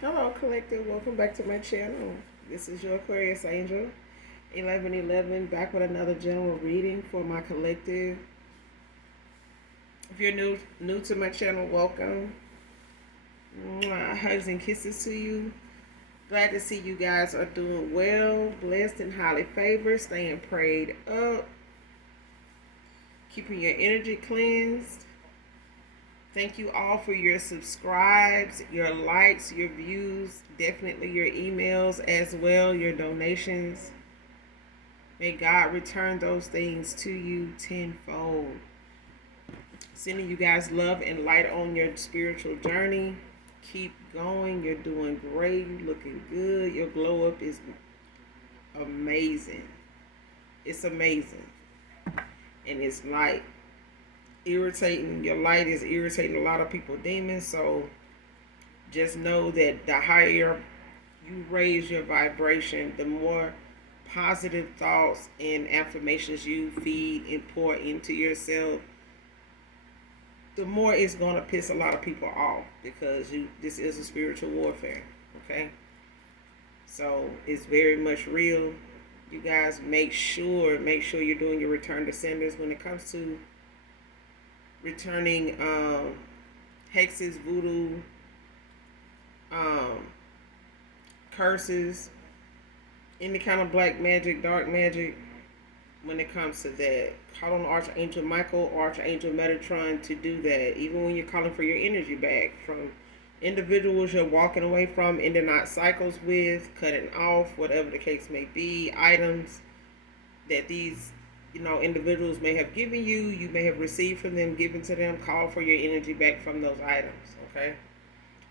Hello, collective. Welcome back to my channel. This is your Aquarius Angel, 1111, back with another general reading for my collective. If you're new to my channel, welcome. Hugs and kisses to you. Glad to see you guys are doing well, blessed and highly favored, staying prayed up, keeping your energy cleansed. Thank you all for your subscribes, your likes, your views, definitely your emails as well, your donations. May God return those things to you tenfold. Sending you guys love and light on your spiritual journey. Keep going. You're doing great. You're looking good. Your glow up is amazing. It's amazing. And it's like irritating. Your light is irritating a lot of people, demons. So just know that the higher you raise your vibration, the more positive thoughts and affirmations you feed and pour into yourself, the more it's going to piss a lot of people off, because this is a spiritual warfare. Okay, so it's very much real. You guys make sure you're doing your return to senders when it comes to returning hexes, voodoo, um, curses, any kind of black magic, dark magic. When it comes to that, call on Archangel Michael, Archangel Metatron to do that. Even when you're calling for your energy back from individuals you're walking away from, ending not cycles with, cutting off, whatever the case may be, items that these individuals may have given you, you may have received from them, given to them. Call for your energy back from those items. Okay,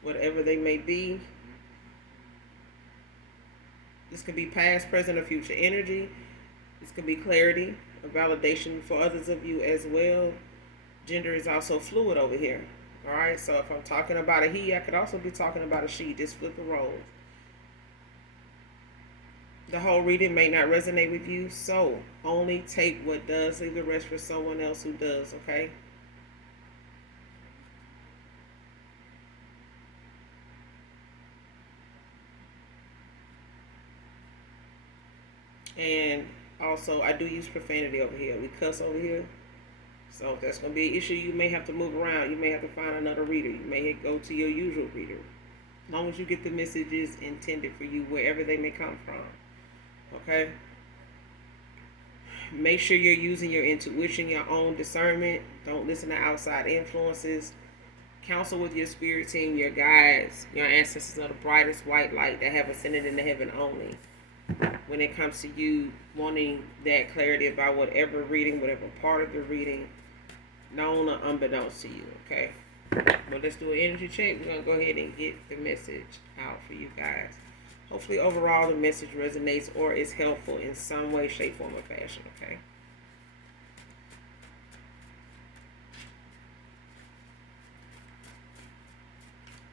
whatever they may be. This could be past, present, or future energy. This could be clarity, a validation for others of you as well. Gender is also fluid over here. All right, so if I'm talking about a he, I could also be talking about a she. Just flip the roles. The whole reading may not resonate with you, so only take what does. Leave the rest for someone else who does, okay? And also, I do use profanity over here. We cuss over here. So if that's going to be an issue, you may have to move around. You may have to find another reader. You may go to your usual reader. As long as you get the messages intended for you, wherever they may come from. Okay? Make sure you're using your intuition, your own discernment. Don't listen to outside influences. Counsel with your spirit team, your guides, your ancestors are the brightest white light that have ascended into heaven only. When it comes to you wanting that clarity about whatever reading, whatever part of the reading, known or unbeknownst to you, okay? But let's do an energy check. We're going to go ahead and get the message out for you guys. Hopefully, overall, the message resonates or is helpful in some way, shape, form, or fashion, okay?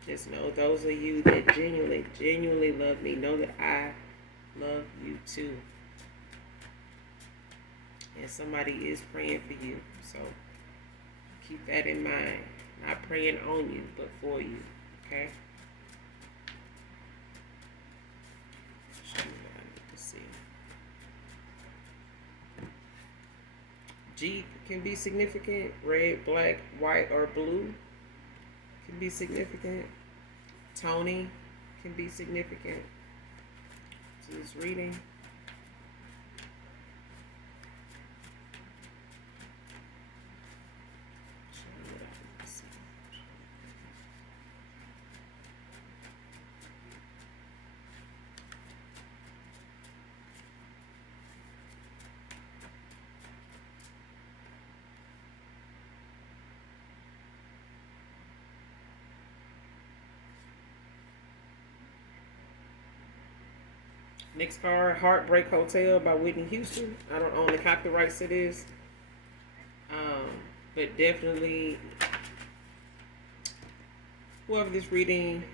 Just know those of you that genuinely love me, know that I love you too. And somebody is praying for you. So keep that in mind. Not praying on you, but for you. Okay? Show me what I need to see. G can be significant. Red, black, white, or blue can be significant. Tony can be significant to this reading. Next card, Heartbreak Hotel by Whitney Houston. I don't own the copyrights to this. But definitely, whoever this reading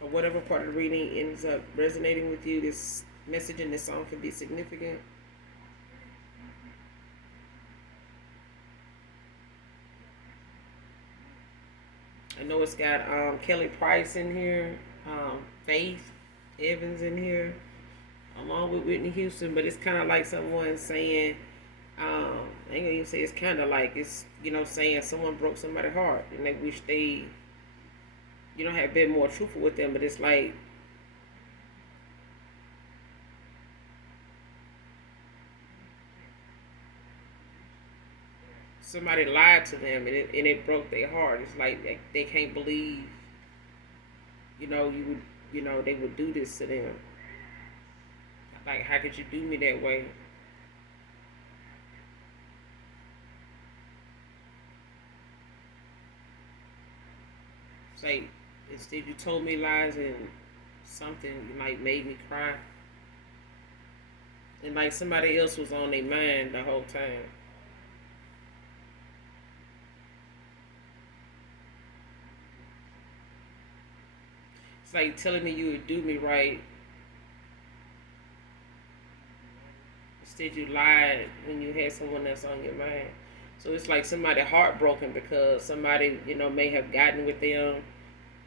or whatever part of the reading ends up resonating with you, this message in this song can be significant. I know it's got Kelly Price in here. Faith Evans in here, along with Whitney Houston. But it's kind of like someone saying, I ain't gonna even say it's kind of like it's saying someone broke somebody's heart and they wish they had been more truthful with them. But it's like somebody lied to them and it broke their heart. It's like they can't believe you would they would do this to them. Like, how could you do me that way? It's like instead you told me lies and something like made me cry, and like somebody else was on their mind the whole time. It's like telling me you would do me right. Instead, you lied when you had someone else on your mind. So it's like somebody heartbroken because somebody, may have gotten with them,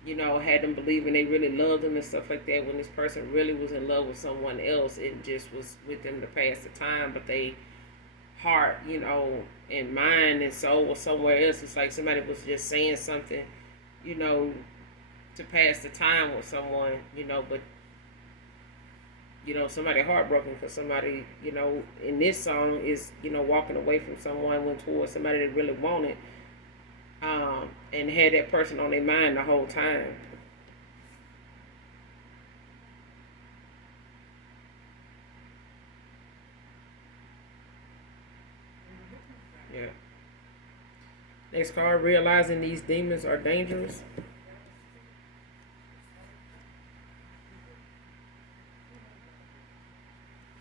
had them believing they really loved them and stuff like that when this person really was in love with someone else and just was with them to pass the time, but they heart, and mind and soul was somewhere else. It's like somebody was just saying something, you know, to pass the time with someone, but somebody heartbroken because somebody, in this song is, walking away from someone, went towards somebody that really wanted, and had that person on their mind the whole time. Yeah. Next card, realizing these demons are dangerous.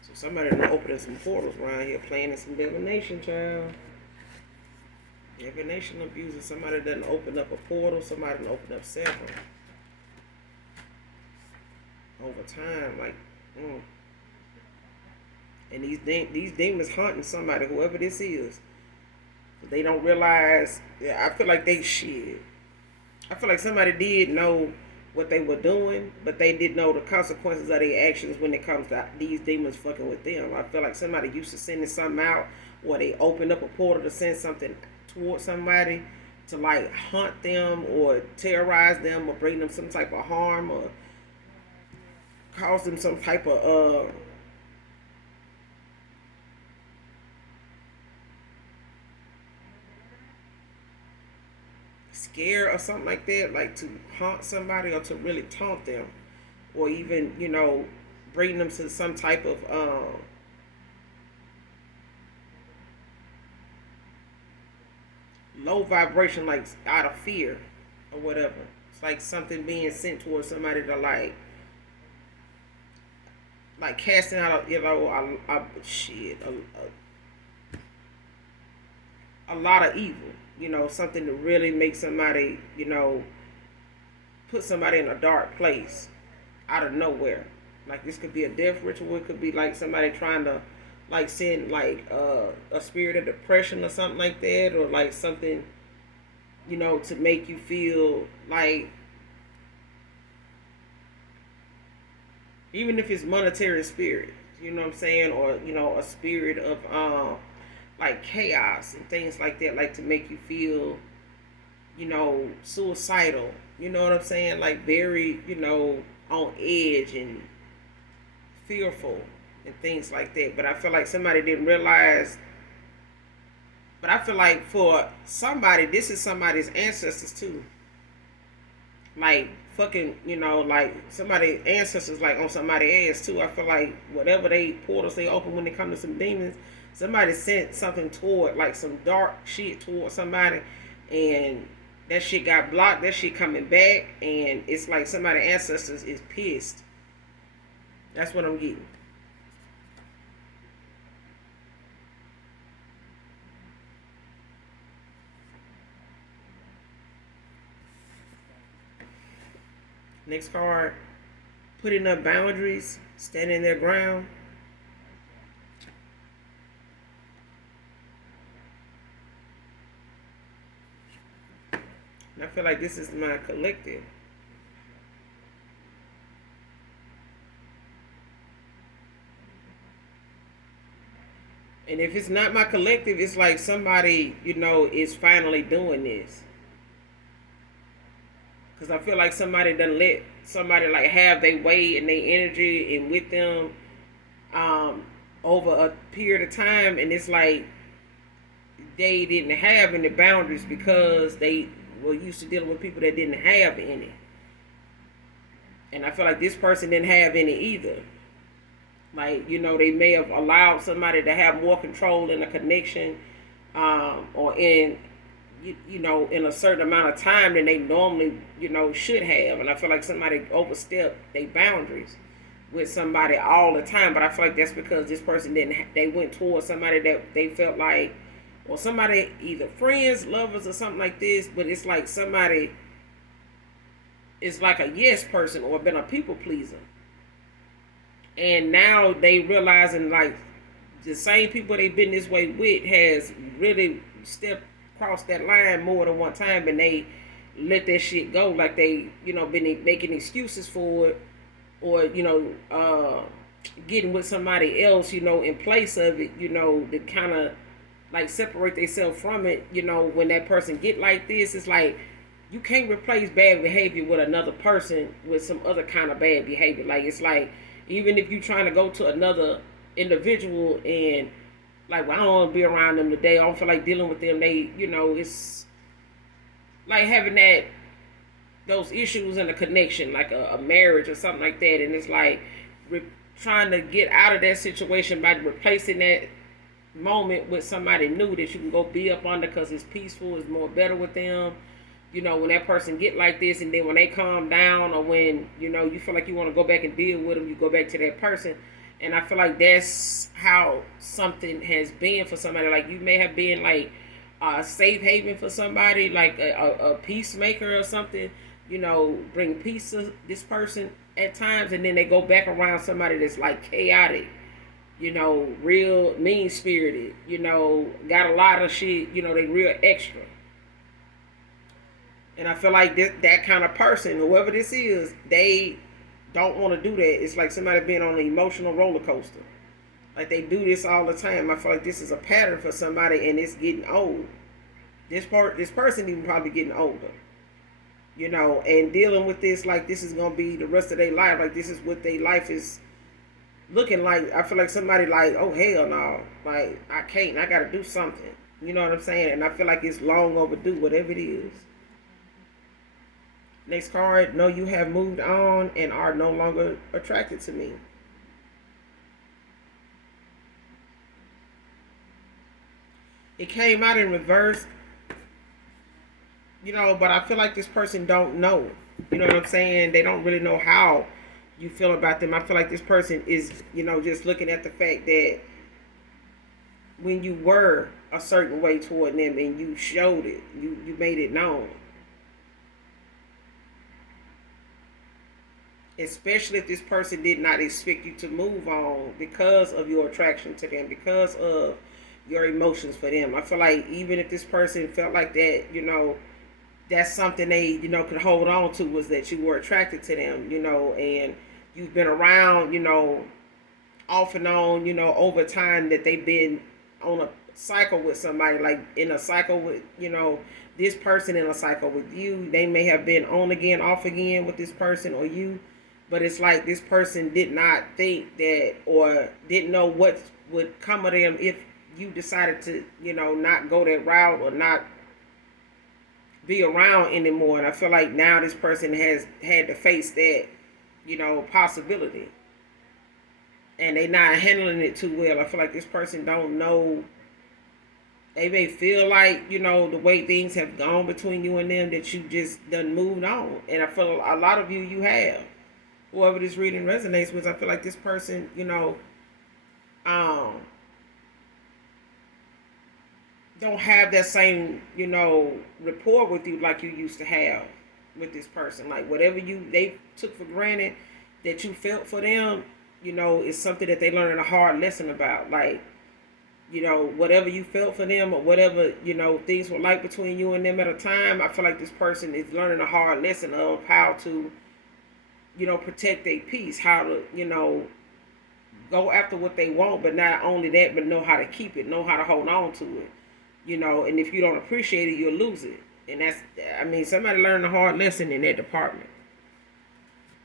So somebody done opening some portals around here, playing in some divination, child. Divination abusers. Somebody done open up a portal. Somebody done open up several. Over time, like, and these demons hunting somebody, whoever this is. They don't realize. Yeah, I feel like they shit. I feel like somebody did know what they were doing, but they didn't know the consequences of their actions when it comes to these demons fucking with them. I feel like somebody used to sending something out, or they opened up a portal to send something towards somebody to like hunt them or terrorize them or bring them some type of harm or cause them some type of scare or something like that, like to haunt somebody or to really taunt them, or even bring them to some type of low vibration, like out of fear or whatever. It's like something being sent towards somebody to like casting out a lot of evil. Something to really make somebody put somebody in a dark place out of nowhere. Like this could be a death ritual. It could be like somebody trying to like send like a spirit of depression or something like that, or like something to make you feel like, even if it's monetary spirit, what I'm saying, or a spirit of like chaos and things like that, like to make you feel suicidal, what I'm saying, like very on edge and fearful and things like that. But I feel like somebody didn't realize. But I feel like for somebody, this is somebody's ancestors too. Like fucking, like somebody ancestors like on somebody ass too. I feel like whatever they portals they open when they come to some demons, somebody sent something toward like some dark shit toward somebody, and that shit got blocked. That shit coming back, and it's like somebody ancestors is pissed. That's what I'm getting. Next card, putting up boundaries, standing their ground. And I feel like this is my collective. And if it's not my collective, it's like somebody, is finally doing this. Because I feel like somebody done let somebody like have their way and their energy and with them um, over a period of time, and it's like they didn't have any boundaries because they were used to dealing with people that didn't have any. And I feel like this person didn't have any either. Like, they may have allowed somebody to have more control in a connection, or in a certain amount of time than they normally, should have. And I feel like somebody overstepped their boundaries with somebody all the time. But I feel like that's because this person they went towards somebody that they felt like, or somebody, either friends, lovers, or something like this. But it's like somebody is like a yes person or been a people pleaser. And now they realizing like the same people they've been this way with has really stepped across that line more than one time, and they let that shit go. Like they, been making excuses for it, or getting with somebody else, in place of it, to kind of like separate themselves from it. When that person get like this, it's like you can't replace bad behavior with another person with some other kind of bad behavior. Like it's like even if you're trying to go to another individual and like, well, I don't want to be around them today, I don't feel like dealing with them, they, it's like having those issues in a connection, like a marriage or something like that. And it's like trying to get out of that situation by replacing that moment with somebody new that you can go be up under because it's peaceful, it's more better with them. When that person get like this, and then when they calm down, or when you feel like you want to go back and deal with them, you go back to that person. And I feel like that's how something has been for somebody. Like you may have been like a safe haven for somebody, like a peacemaker or something. Bring peace to this person at times, and then they go back around somebody that's like chaotic, real mean spirited, got a lot of shit, they real extra. And I feel like that kind of person, whoever this is, they don't want to do that. It's like somebody being on an emotional roller coaster. Like they do this all the time. I feel like this is a pattern for somebody, and it's getting old. This person even probably getting older. And dealing with this like this is gonna be the rest of their life. Like this is what their life is looking like. I feel like somebody like, oh hell no, like I can't. I gotta do something. You know what I'm saying? And I feel like it's long overdue, whatever it is. Next card, know you have moved on and are no longer attracted to me. It came out in reverse, but I feel like this person don't know. You know what I'm saying? They don't really know how you feel about them. I feel like this person is, just looking at the fact that when you were a certain way toward them and you showed it, you made it known. Especially if this person did not expect you to move on because of your attraction to them, because of your emotions for them. I feel like even if this person felt like that, that's something they, could hold on to, was that you were attracted to them, and you've been around, off and on, over time, that they've been on a cycle with somebody, like in a cycle with, this person in a cycle with you. They may have been on again, off again with this person or you. But it's like this person did not think that, or didn't know what would come of them if you decided to, not go that route or not be around anymore. And I feel like now this person has had to face that, possibility. And they not handling it too well. I feel like this person don't know. They may feel like, the way things have gone between you and them, that you just done moved on. And I feel a lot of you have. Whoever this reading resonates with, I feel like this person, don't have that same, rapport with you like you used to have with this person. Like whatever they took for granted that you felt for them, is something that they learned a hard lesson about. Like, whatever you felt for them, or whatever, things were like between you and them at a time, I feel like this person is learning a hard lesson of how to, protect their peace, how to, go after what they want, but not only that, but know how to keep it, know how to hold on to it. And if you don't appreciate it, you'll lose it. And that's, I mean, somebody learned a hard lesson in that department,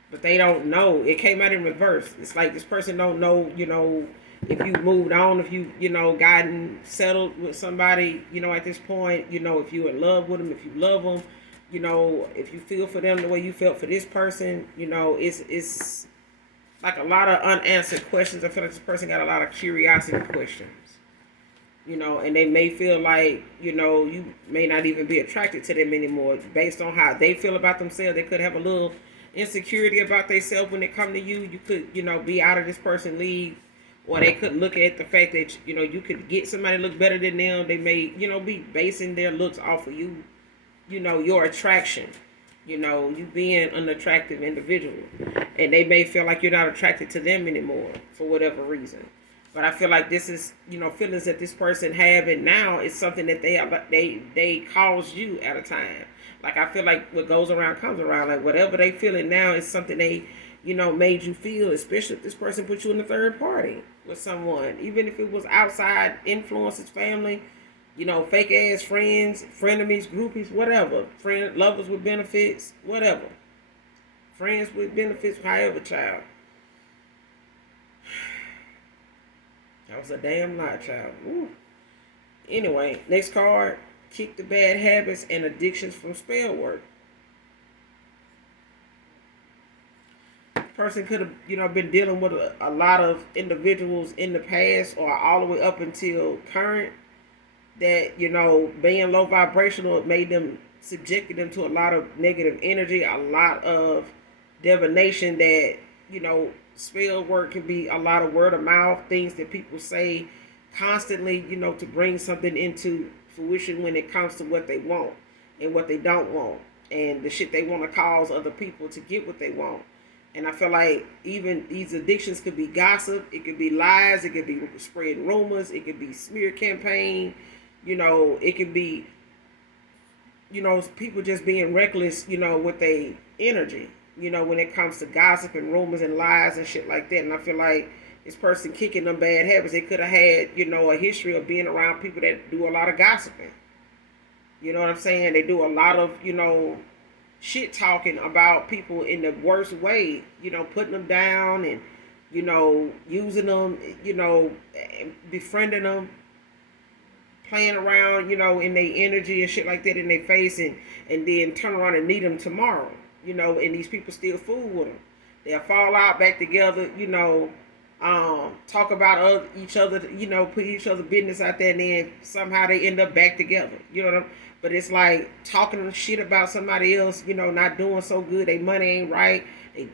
but they don't know. It came out in reverse. It's like this person don't know, if you moved on, if you, gotten settled with somebody, at this point, if you're in love with them, if you love them, if you feel for them the way you felt for this person, it's like a lot of unanswered questions. I feel like this person got a lot of curiosity questions. And they may feel like, you may not even be attracted to them anymore based on how they feel about themselves. They could have a little insecurity about themselves when they come to you. You could, be out of this person's league, or they could look at the fact that, you could get somebody to look better than them. They may, be basing their looks off of you, your attraction, you being an attractive individual. And they may feel like you're not attracted to them anymore for whatever reason. But I feel like this is, feelings that this person having now is something that they caused you at a time. Like, I feel like what goes around comes around. Like, whatever they feeling now is something they, made you feel, especially if this person put you in the third party with someone. Even if it was outside influences, family, fake ass friends, frenemies, groupies, whatever. Lovers with benefits, whatever. Friends with benefits, however, child. That was a damn lie, child. Ooh. Anyway, next card. Kick the bad habits and addictions from spell work. Person could have, been dealing with a lot of individuals in the past or all the way up until current that, being low vibrational made them, subjected them to a lot of negative energy, a lot of divination that, spell work can be a lot of word of mouth, things that people say constantly, to bring something into fruition when it comes to what they want and what they don't want and the shit they want to cause other people to get what they want. And I feel like even these addictions could be gossip, it could be lies, it could be spreading rumors, it could be smear campaign, it could be, people just being reckless, with their energy, when it comes to gossip and rumors and lies and shit like that. And I feel like this person kicking them bad habits, they could have had, a history of being around people that do a lot of gossiping. You know what I'm saying? They do a lot of, shit talking about people in the worst way, putting them down and, using them, befriending them, playing around, in their energy and shit like that in their face, and then turn around and need them tomorrow, and these people still fool with them. They'll fall out back together, talk about each other, put each other's business out there, and then somehow they end up back together, But it's like talking shit about somebody else, not doing so good. Their money ain't right. They,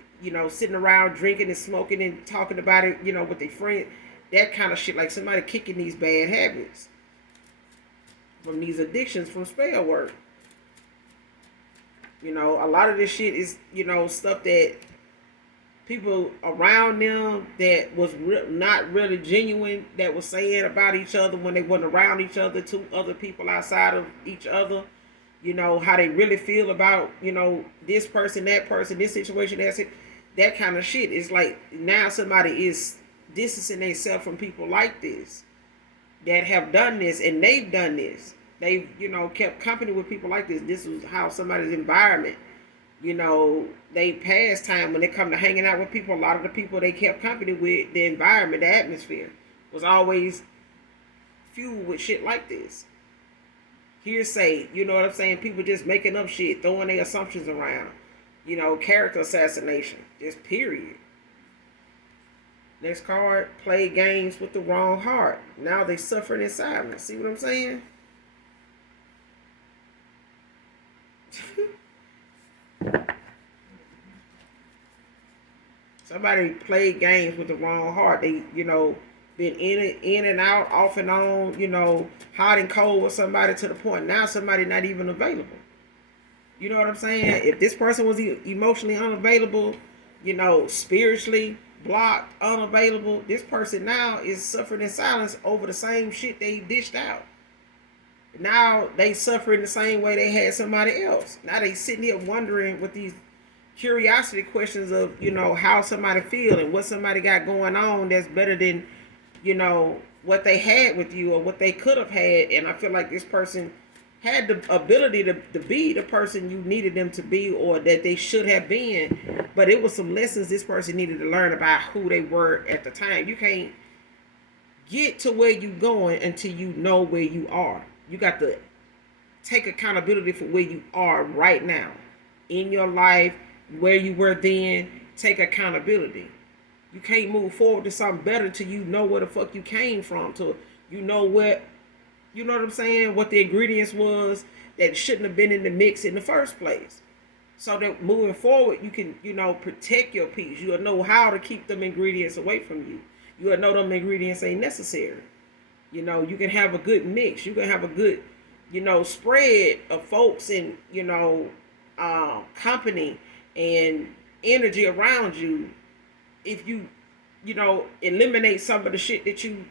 sitting around drinking and smoking and talking about it, with their friends. That kind of shit, like somebody kicking these bad habits from these addictions from spell work. A lot of this shit is, stuff that people around them that was not really genuine, that was saying about each other when they wasn't around each other, to other people outside of each other, how they really feel about, this person, this situation, that kind of shit. It's like now somebody is distancing themselves from people like this that have done this, and they've done this. They've, kept company with people like this. This was how somebody's environment, they past time when they come to hanging out with people. A lot of the people they kept company with, the environment, the atmosphere was always fueled with shit like this. Hearsay, you know what I'm saying? People just making up shit, throwing their assumptions around. Character assassination, just period. Next card, play games with the wrong heart. Now they suffering in silence. See what I'm saying? Somebody played games with the wrong heart. They, been in and out, off and on, hot and cold with somebody to the point now somebody not even available. You know what I'm saying? If this person was emotionally unavailable, spiritually blocked, unavailable, this person now is suffering in silence over the same shit they dished out. Now they suffering the same way they had somebody else. Now they sitting here wondering with these curiosity questions of, how somebody feel and what somebody got going on that's better than, what they had with you or what they could have had. And I feel like this person had the ability to be the person you needed them to be or that they should have been. But it was some lessons this person needed to learn about who they were at the time. You can't get to where you going until you know where you are. You got to take accountability for where you are right now in your life, where you were then. Take accountability. You can't move forward to something better until you know where the fuck you came from. To you know what I'm saying, what the ingredients was that shouldn't have been in the mix in the first place. So that moving forward, you can, protect your peace. You'll know how to keep them ingredients away from you. You'll know them ingredients ain't necessary. You can have a good mix. You can have a good, spread of folks and, company and energy around you. If you, eliminate some of the shit that you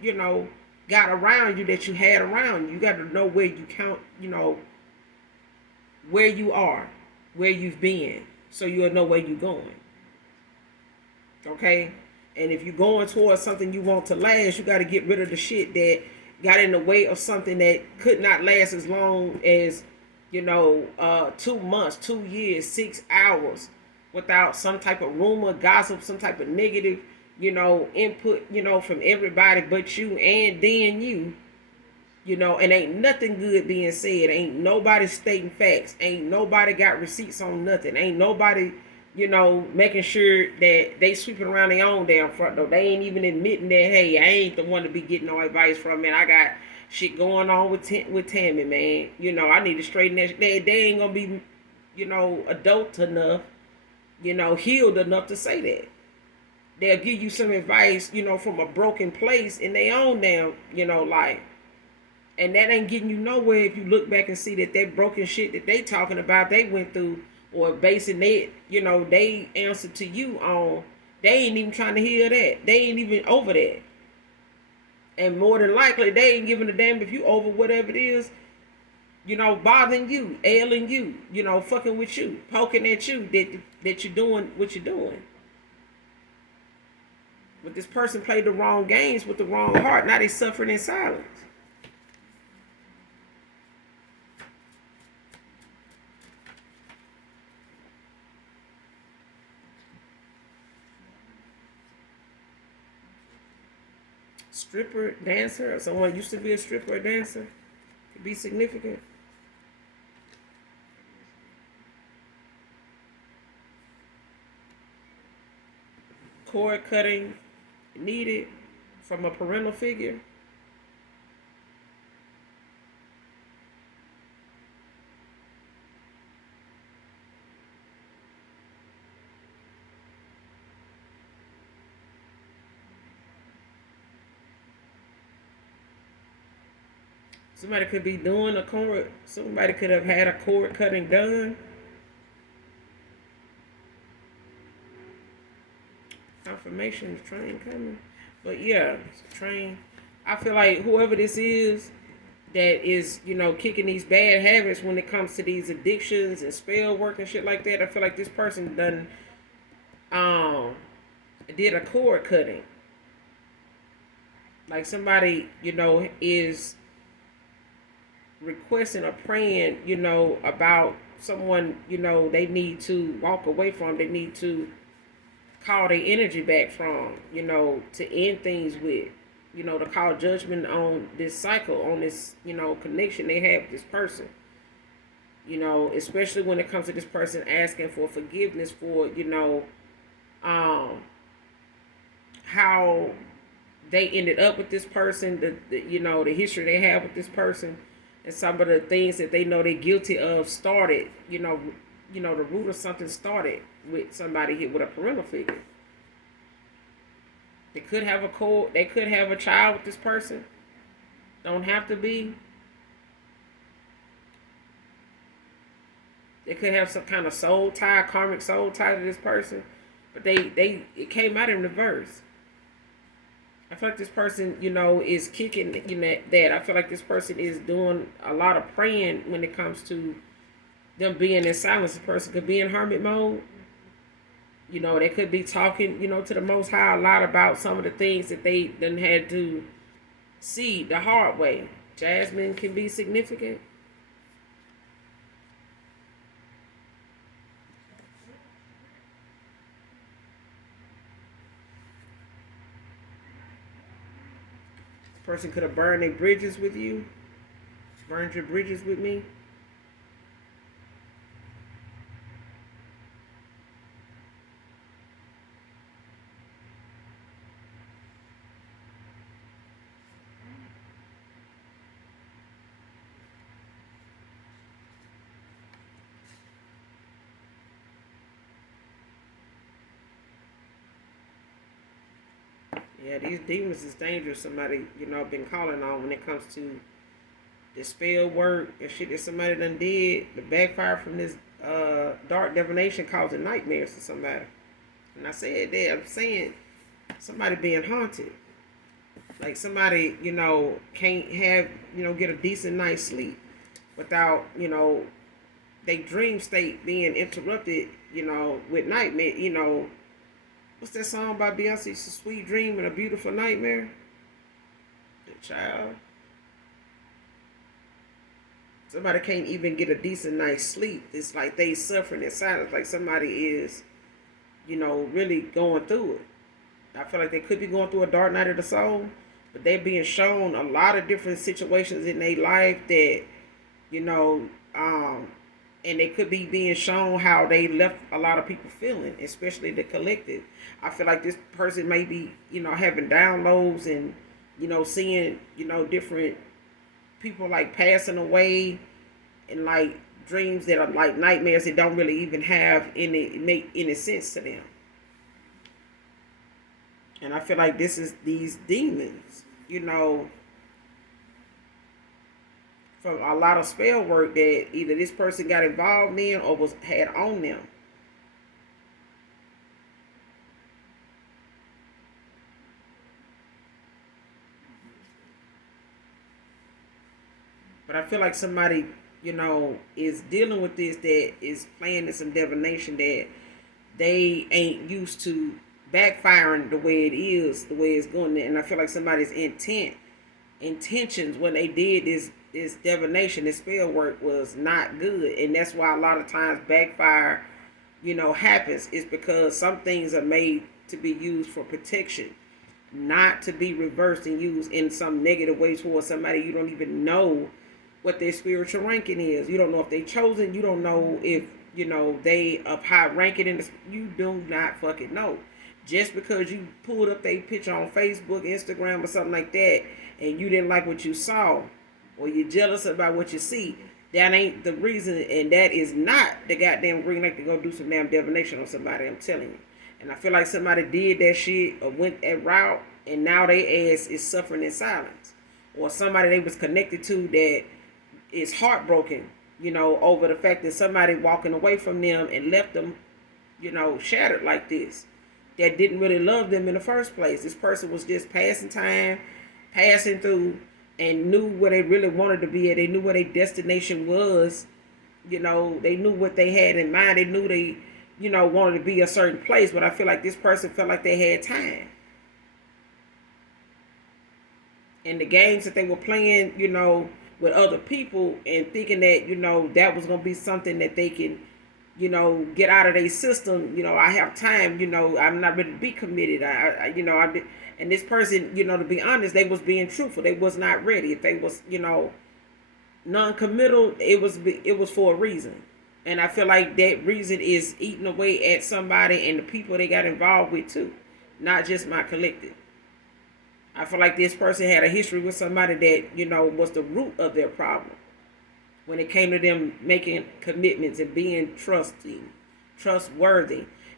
got around you that you had around you. You got to know where you count, where you are, where you've been, so you'll know where you're going. Okay? And if you're going towards something you want to last, you got to get rid of the shit that got in the way of something that could not last as long as, 2 months, 2 years, 6 hours without some type of rumor, gossip, some type of negative, input, from everybody but you and then you, and ain't nothing good being said. Ain't nobody stating facts. Ain't nobody got receipts on nothing. Ain't nobody, making sure that they sweeping around their own damn front door. They ain't even admitting that, hey, I ain't the one to be getting no advice from, man. I got shit going on with Tammy, man. I need to straighten that. They ain't gonna be, adult enough, healed enough to say that. They'll give you some advice, from a broken place in their own damn, life. And that ain't getting you nowhere if you look back and see that broken shit that they talking about, they went through, or basing it, they answer to you on, they ain't even trying to hear that. They ain't even over that. And more than likely, they ain't giving a damn if you over whatever it is, bothering you, ailing you, fucking with you, poking at you, that you're doing what you're doing. But this person played the wrong games with the wrong heart. Now they suffering in silence. Stripper, dancer, or someone used to be a stripper or dancer could be significant. Cord cutting needed from a parental figure. Somebody could be doing a cord. Somebody could have had a cord cutting done. Confirmation, train coming. But yeah, train. I feel like whoever this is that is, kicking these bad habits when it comes to these addictions and spell work and shit like that, I feel like this person done did a cord cutting. Like somebody, is requesting or praying, about someone, they need to walk away from, they need to call their energy back from, to end things with, to call judgment on this cycle, on this, connection they have with this person. Especially when it comes to this person asking for forgiveness for, how they ended up with this person, the history they have with this person, and some of the things that they know they're guilty of started, the root of something started with somebody hit with a parental figure. They could have they could have a child with this person. Don't have to be. They could have some kind of soul tie, karmic soul tie to this person. But it came out in reverse. I feel like this person, is kicking, that. I feel like this person is doing a lot of praying when it comes to them being in silence. The person could be in hermit mode. They could be talking, to the Most High a lot about some of the things that they done had to see the hard way. Jasmine can be significant. Person could have burned their bridges with you, burned your bridges with me. Yeah, these demons is dangerous. Somebody, been calling on when it comes to the spell work and shit that somebody done did. The backfire from this dark divination causing nightmares to somebody. And I said that, I'm saying somebody being haunted. Like somebody, can't have, get a decent night's sleep without, they dream state being interrupted, with nightmare, what's that song by Beyonce? It's a sweet dream and a beautiful nightmare. The child. Somebody can't even get a decent night's sleep. It's like they suffering in silence, like somebody is, really going through it. I feel like they could be going through a dark night of the soul, but they're being shown a lot of different situations in their life that, you know, um, and they could be being shown how they left a lot of people feeling, especially the collective. I feel like this person may be, having downloads and, seeing, different people like passing away and like dreams that are like nightmares that don't really even have any make any sense to them. And I feel like this is these demons, from a lot of spell work that either this person got involved in or was had on them. But I feel like somebody, is dealing with this that is playing in some divination that they ain't used to backfiring the way it is, the way it's going. And I feel like somebody's intentions when they did this divination, this spell work was not good, and that's why a lot of times backfire, happens. Is because some things are made to be used for protection, not to be reversed and used in some negative way towards somebody you don't even know what their spiritual ranking is. You don't know if they chosen. You don't know if they of high ranking in the. You do not fucking know. Just because you pulled up their picture on Facebook, Instagram, or something like that, and you didn't like what you saw, or you're jealous about what you see, that ain't the reason, and that is not the goddamn green light to go do some damn divination on somebody. I'm telling you. And I feel like somebody did that shit or went that route, and now they ass is suffering in silence, or somebody they was connected to that is heartbroken, over the fact that somebody walking away from them and left them, shattered like this, that didn't really love them in the first place. This person was just passing time, passing through, and knew where they really wanted to be at. They knew where their destination was. They knew what they had in mind. They knew they, wanted to be a certain place. But I feel like this person felt like they had time. And the games that they were playing, with other people and thinking that, that was going to be something that they can, get out of their system. I have time, I'm not ready to be committed. And this person, to be honest, they was being truthful. They was not ready. If they was, non-committal, it was for a reason. And I feel like that reason is eating away at somebody and the people they got involved with too. Not just my collective. I feel like this person had a history with somebody that, was the root of their problem. When it came to them making commitments and being trustworthy.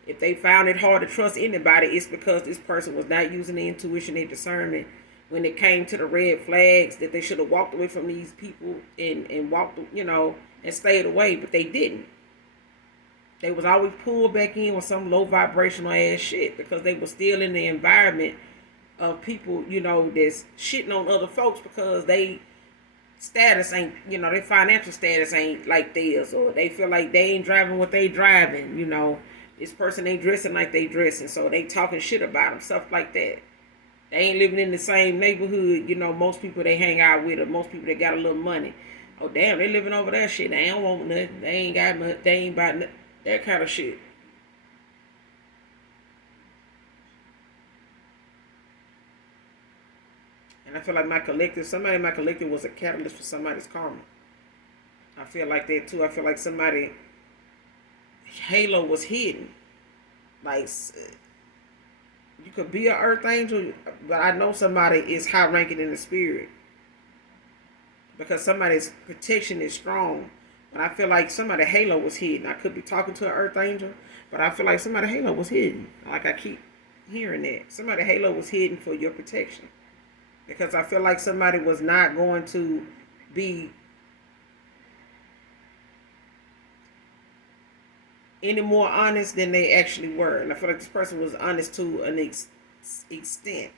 If they found it hard to trust anybody, it's because this person was not using their intuition and discernment when it came to the red flags that they should have walked away from these people and walked, and stayed away, but they didn't. They was always pulled back in with some low vibrational ass shit because they were still in the environment of people, that's shitting on other folks because they status ain't, their financial status ain't like theirs, or they feel like they ain't driving what they driving, This person ain't dressing like they dressing, so they talking shit about them, stuff like that. They ain't living in the same neighborhood, most people they hang out with, or most people that got a little money. Oh damn, they living over that shit. They don't want nothing. They ain't got nothing. They ain't about nothing. That kind of shit. And I feel like somebody in my collective was a catalyst for somebody's karma. I feel like that too. I feel like somebody halo was hidden. Like you could be an earth angel, but I know somebody is high ranking in the spirit because somebody's protection is strong. But I feel like somebody halo was hidden. I could be talking to an earth angel, but I feel like somebody halo was hidden. Like I keep hearing that somebody halo was hidden for your protection, because I feel like somebody was not going to be any more honest than they actually were. And I feel like this person was honest to an extent.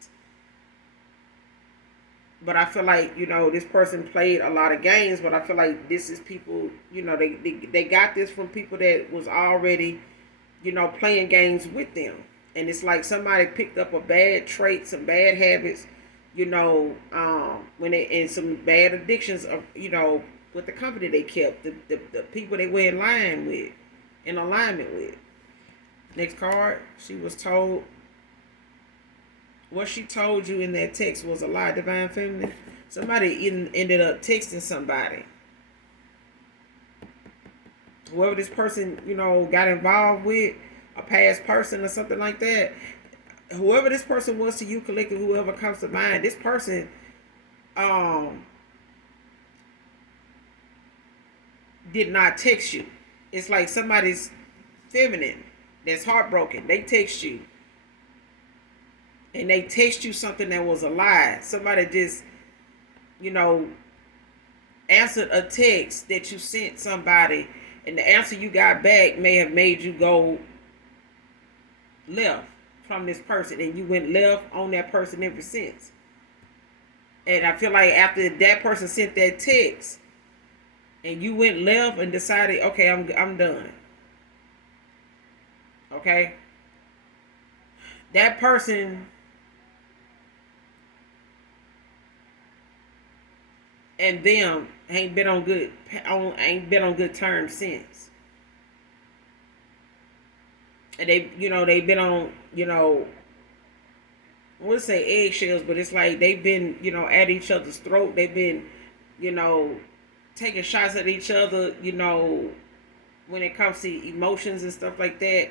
But I feel like, this person played a lot of games, but I feel like this is people, they got this from people that was already, playing games with them. And it's like somebody picked up a bad trait, some bad habits, when they, and some bad addictions of, with the company they kept, the people they were in alignment with. Next card, she was told, what she told you in that text was a lie, Divine Feminine. Somebody ended up texting somebody. Whoever this person, got involved with, a past person or something like that. Whoever this person was to you, collective, whoever comes to mind, this person did not text you. It's like somebody's feminine that's heartbroken. They text you. And they text you something that was a lie. Somebody just, answered a text that you sent somebody, and the answer you got back may have made you go left from this person, and you went left on that person ever since. And I feel like after that person sent that text, and you went left and decided, okay, I'm done. Okay, that person and them ain't been on good terms since. And they've been on, I wouldn't say eggshells, but it's like they've been, at each other's throat. They've been, taking shots at each other, when it comes to emotions and stuff like that.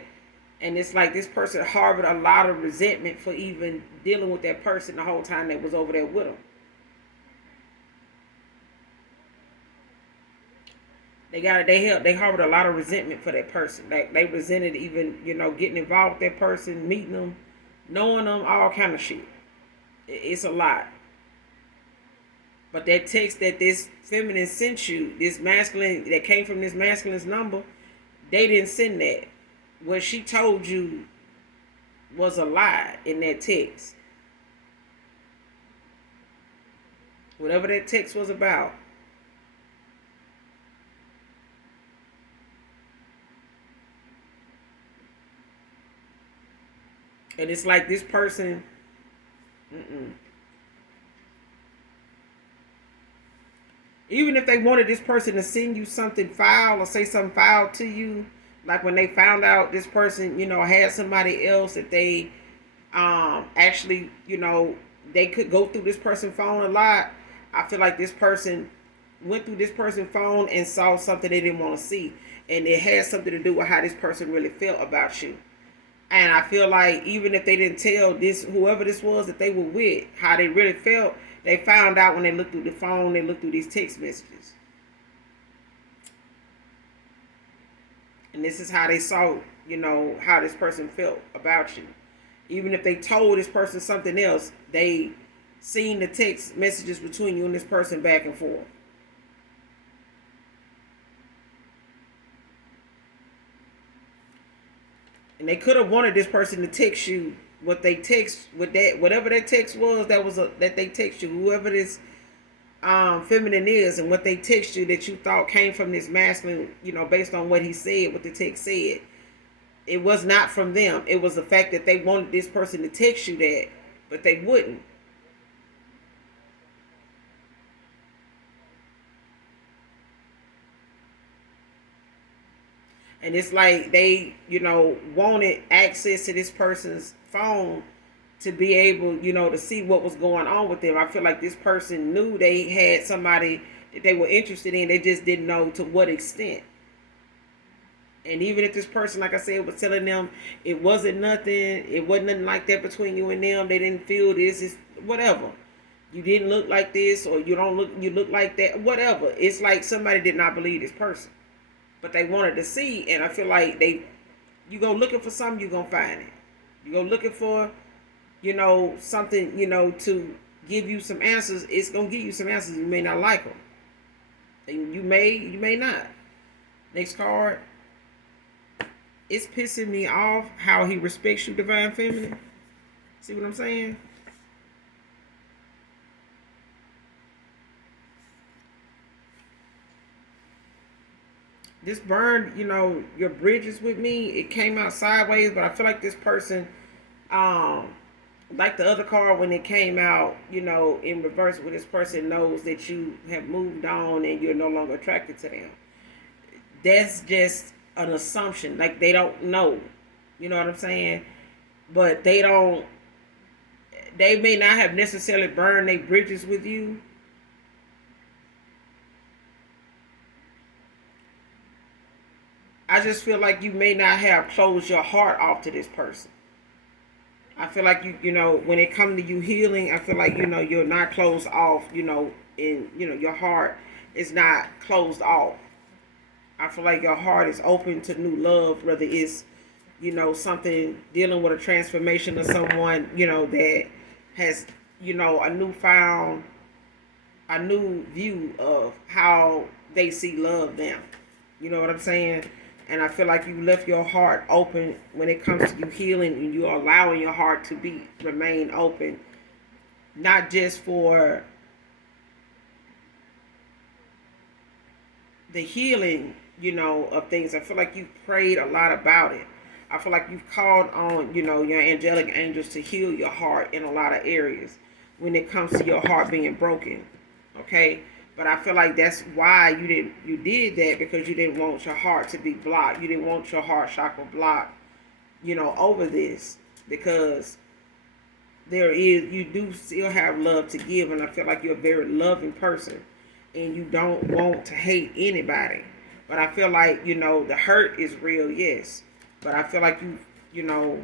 And it's like this person harbored a lot of resentment for even dealing with that person the whole time they was over there with them. They harbored a lot of resentment for that person. Like they resented even, getting involved with that person, meeting them, knowing them, all kind of shit. It's a lot. But that text that this feminine sent you, this masculine that came from this masculine's number, they didn't send that. What she told you was a lie in that text. Whatever that text was about. And it's like this person, even if they wanted this person to send you something foul or say something foul to you, like when they found out this person, had somebody else that they actually, they could go through this person's phone a lot. I feel like this person went through this person's phone and saw something they didn't want to see. And it had something to do with how this person really felt about you. And I feel like even if they didn't tell this, whoever this was that they were with, how they really felt, they found out when they looked through the phone, they looked through these text messages. And this is how they saw, how this person felt about you. Even if they told this person something else, they seen the text messages between you and this person back and forth. And they could have wanted this person to text you what they text, whatever that text was, that they text you, whoever this feminine is, and what they text you that you thought came from this masculine, based on what he said, what the text said. It was not from them. It was the fact that they wanted this person to text you that, but they wouldn't. And it's like they, wanted access to this person's phone to be able, to see what was going on with them. I feel like this person knew they had somebody that they were interested in. They just didn't know to what extent. And even if this person, like I said, was telling them it wasn't nothing like that between you and them. They didn't feel this, is whatever. You didn't look like this, or you look like that, whatever. It's like somebody did not believe this person, but they wanted to see. And I feel like you go looking for something, you gonna find it. You go looking for, something, to give you some answers. It's gonna give you some answers. You may not like them. And you may not. Next card. It's pissing me off how he respects you, Divine Feminine. See what I'm saying? This burned, your bridges with me. It came out sideways, but I feel like this person, um, like the other card when it came out, in reverse, where this person knows that you have moved on and you're no longer attracted to them. That's just an assumption. Like they don't know. You know what I'm saying? But they may not have necessarily burned their bridges with you. I just feel like you may not have closed your heart off to this person. I feel like when it comes to you healing, I feel like you're not closed off. In your heart is not closed off. I feel like your heart is open to new love, whether it's something dealing with a transformation of someone that has a new view of how they see love now. You know what I'm saying? And I feel like you left your heart open when it comes to you healing, and you're allowing your heart to remain open, not just for the healing, of things. I feel like you've prayed a lot about it. I feel like you've called on, your angelic angels to heal your heart in a lot of areas when it comes to your heart being broken. Okay? But I feel like that's why you did that, because you didn't want your heart to be blocked. You didn't want your heart chakra blocked, over this, because you do still have love to give, and I feel like you're a very loving person, and you don't want to hate anybody. But I feel like the hurt is real, yes. But I feel like you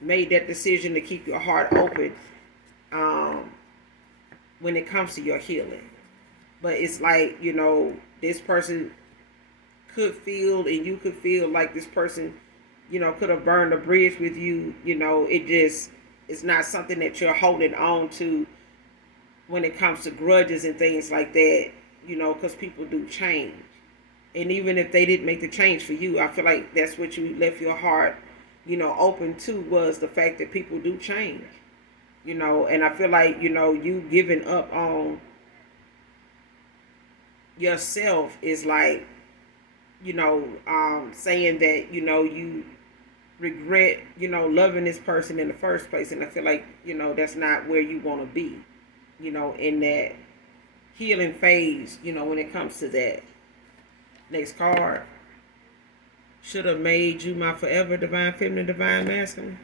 made that decision to keep your heart open, um, when it comes to your healing. But it's like this person could feel, and you could feel like this person could have burned a bridge with you. It's not something that you're holding on to when it comes to grudges and things like that, because people do change. And even if they didn't make the change for you, I feel like that's what you left your heart, open to, was the fact that people do change. And I feel like, you giving up on yourself is like, saying that, you regret, loving this person in the first place. And I feel like, that's not where you want to be, in that healing phase, when it comes to that. Next card. Should have made you my forever, Divine Feminine, Divine Masculine.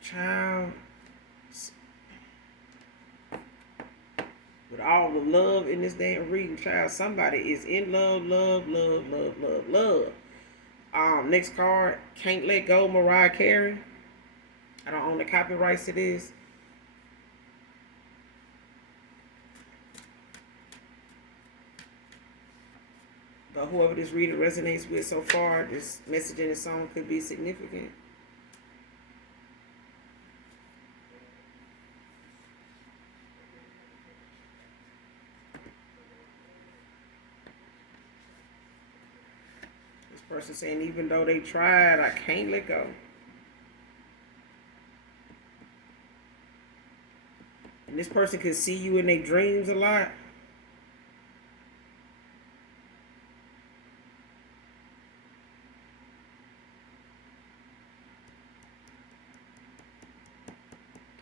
Child. With all the love in this damn reading, child, somebody is in love, love, love, love, love, love. Next card. Can't Let Go, Mariah Carey. I don't own the copyrights to this. But whoever this reader resonates with so far, this message in the song could be significant. This person saying, even though they tried, I can't let go. And this person could see you in their dreams a lot.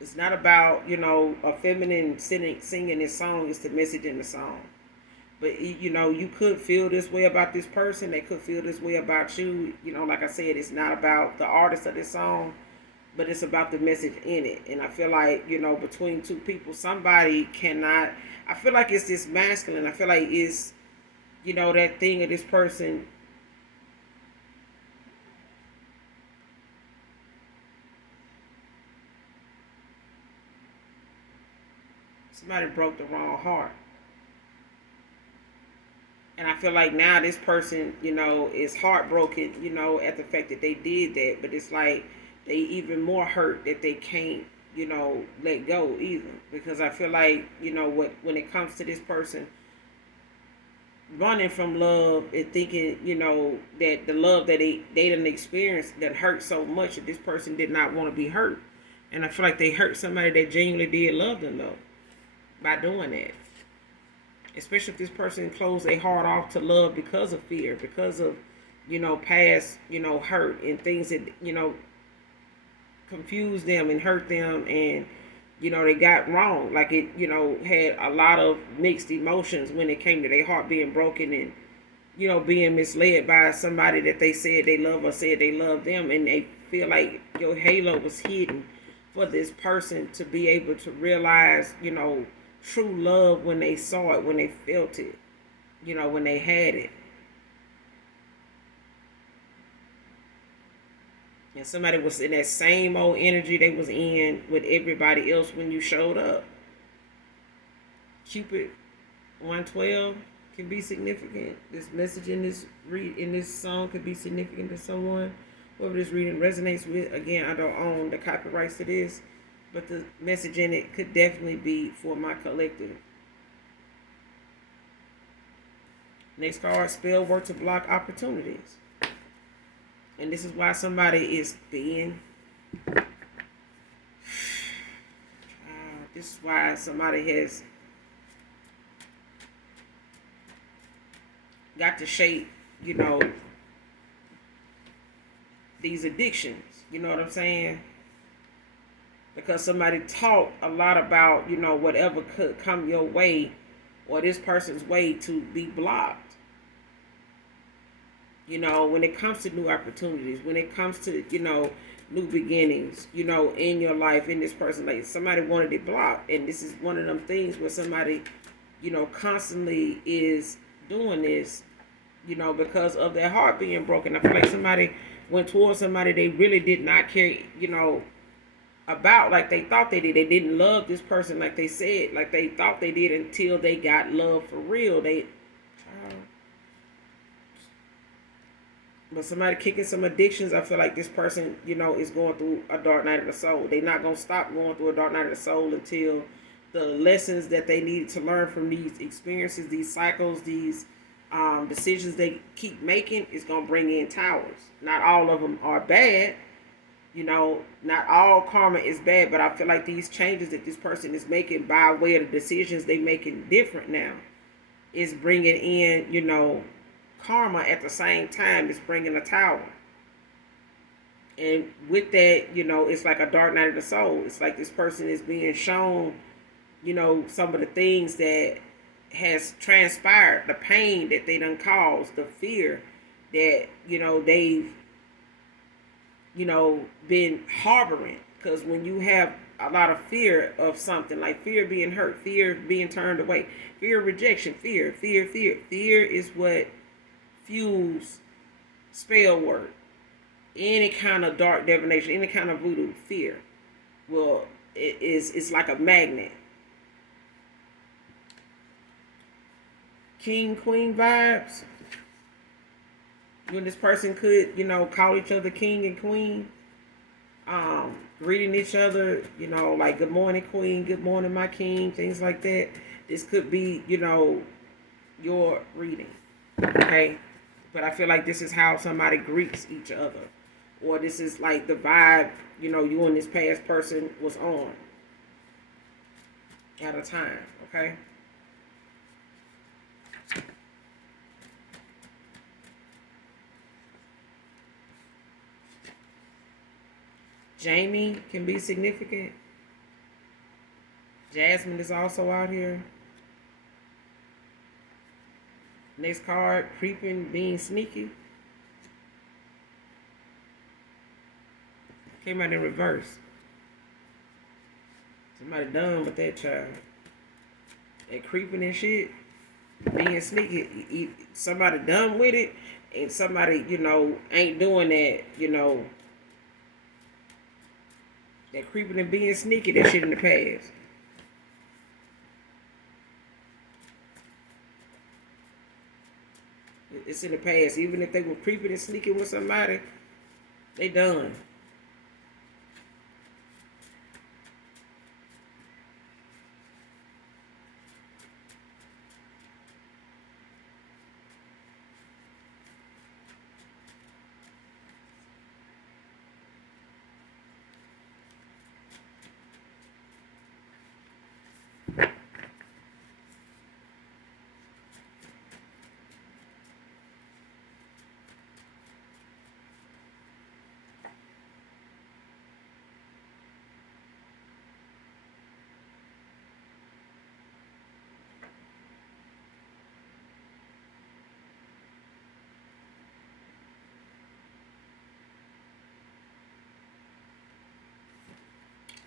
It's not about, a feminine singing this song. It's the message in the song. But, you could feel this way about this person. They could feel this way about you. Like I said, it's not about the artist of this song, but it's about the message in it. And I feel like, between two people, somebody cannot. I feel like it's this masculine. I feel like it's, that thing of this person. Somebody broke the wrong heart. And I feel like now this person, is heartbroken, at the fact that they did that. But it's like they even more hurt that they can't, let go either. Because I feel like, when it comes to this person running from love and thinking, that the love that they didn't experience that hurt so much that this person did not want to be hurt. And I feel like they hurt somebody that genuinely did love them though by doing that. Especially if this person closed their heart off to love because of fear, because of, past, hurt and things that, confused them and hurt them, and, they got wrong. Like it, had a lot of mixed emotions when it came to their heart being broken and, being misled by somebody that they said they love or said they love them, and they feel like your halo was hidden for this person to be able to realize, true love when they saw it, when they felt it, when they had it. And somebody was in that same old energy they was in with everybody else when you showed up. Cupid 112 can be significant. This message in this song could be significant to someone. Whoever this reading resonates with, again, I don't own the copyrights to this, but the message in it could definitely be for my collective. Next card, spell work to block opportunities. And this is why somebody is being. This is why somebody has got to shape, these addictions. You know what I'm saying? Because somebody talked a lot about, whatever could come your way or this person's way to be blocked. When it comes to new opportunities, when it comes to, new beginnings, in your life, in this person, like somebody wanted it blocked. And this is one of them things where somebody, constantly is doing this, because of their heart being broken. I feel like somebody went towards somebody they really did not care, about like they thought they did. They didn't love this person like they said, like they thought they did until they got love for real. But somebody kicking some addictions, I feel like this person, is going through a dark night of the soul. They're not going to stop going through a dark night of the soul until the lessons that they need to learn from these experiences, these cycles, these decisions they keep making is going to bring in towers. Not all of them are bad. Not all karma is bad, but I feel like these changes that this person is making by way of the decisions they making different now is bringing in, karma at the same time. It's bringing a tower. And with that, it's like a dark night of the soul. It's like this person is being shown, some of the things that has transpired, the pain that they done caused, the fear that, they've, been harboring. Because when you have a lot of fear of something, like fear of being hurt, fear of being turned away, fear of rejection, fear is what fuels spell work, any kind of dark divination, any kind of voodoo. Fear, well, it's like a magnet. King queen vibes, when this person could, call each other king and queen, greeting each other, like good morning queen, good morning my king, things like that. This could be, your reading. Okay. But I feel like this is how somebody greets each other. Or this is like the vibe, you and this past person was on at a time. Okay? Jamie can be significant. Jasmine is also out here. Next card, creeping, being sneaky. Came out in reverse. Somebody done with that child. And creeping and shit, being sneaky. Somebody done with it, and somebody, ain't doing that, that creeping and being sneaky, that shit in the past. It's in the past. Even if they were creeping and sneaking with somebody, they done.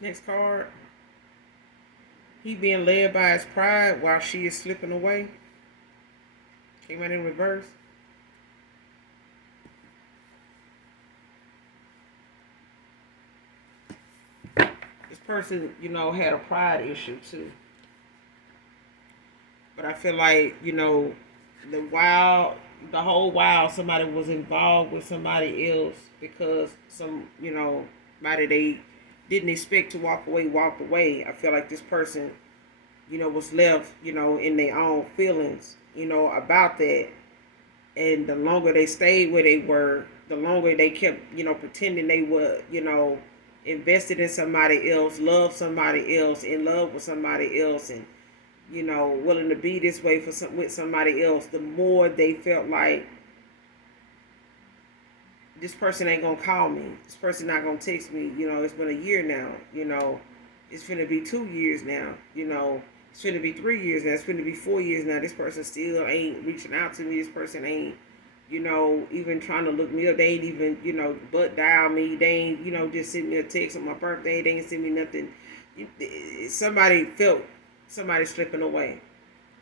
Next card. He being led by his pride while she is slipping away. Came out in reverse. This person, had a pride issue too. But I feel like, the whole while somebody was involved with somebody else because somebody they didn't expect to walk away, walked away. I feel like this person, was left, in their own feelings, about that. And the longer they stayed where they were, the longer they kept, pretending they were, invested in somebody else, loved somebody else, in love with somebody else, and willing to be this way with somebody else. The more they felt like this person ain't gonna call me, this person not gonna text me. It's been a year now. It's finna be 2 years now. It's finna be 3 years now. It's finna be 4 years now. This person still ain't reaching out to me. This person ain't, even trying to look me up. They ain't even, butt dial me. They ain't, just send me a text on my birthday. They ain't send me nothing. Somebody felt somebody slipping away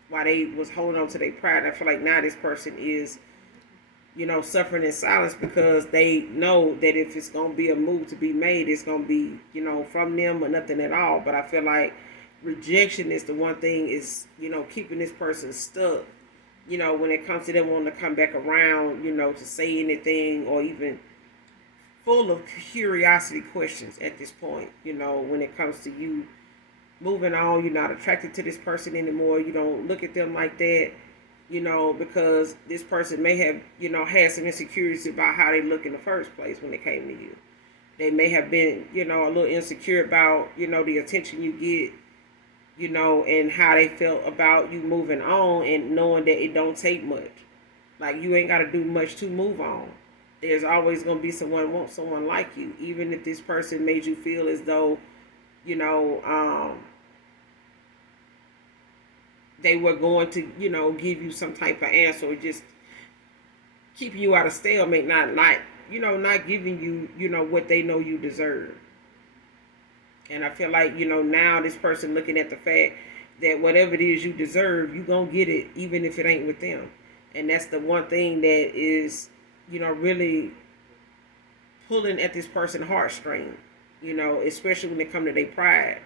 while they was holding on to their pride. I feel like now this person is, suffering in silence because they know that if it's gonna be a move to be made, it's gonna be, from them or nothing at all. But I feel like rejection is the one thing is, keeping this person stuck. When it comes to them wanting to come back around, to say anything or even full of curiosity questions at this point, when it comes to you moving on, you're not attracted to this person anymore. You don't look at them like that, because this person may have, had some insecurities about how they look in the first place when they came to you. They may have been, a little insecure about, the attention you get, and how they felt about you moving on and knowing that it don't take much. Like you ain't got to do much to move on. There's always going to be someone want someone like you, even if this person made you feel as though, they were going to, give you some type of answer or just keeping you out of stalemate, not giving you, what they know you deserve. And I feel like, now this person looking at the fact that whatever it is you deserve, you gonna get it even if it ain't with them. And that's the one thing that is, really pulling at this person's heartstring, especially when it comes to their pride.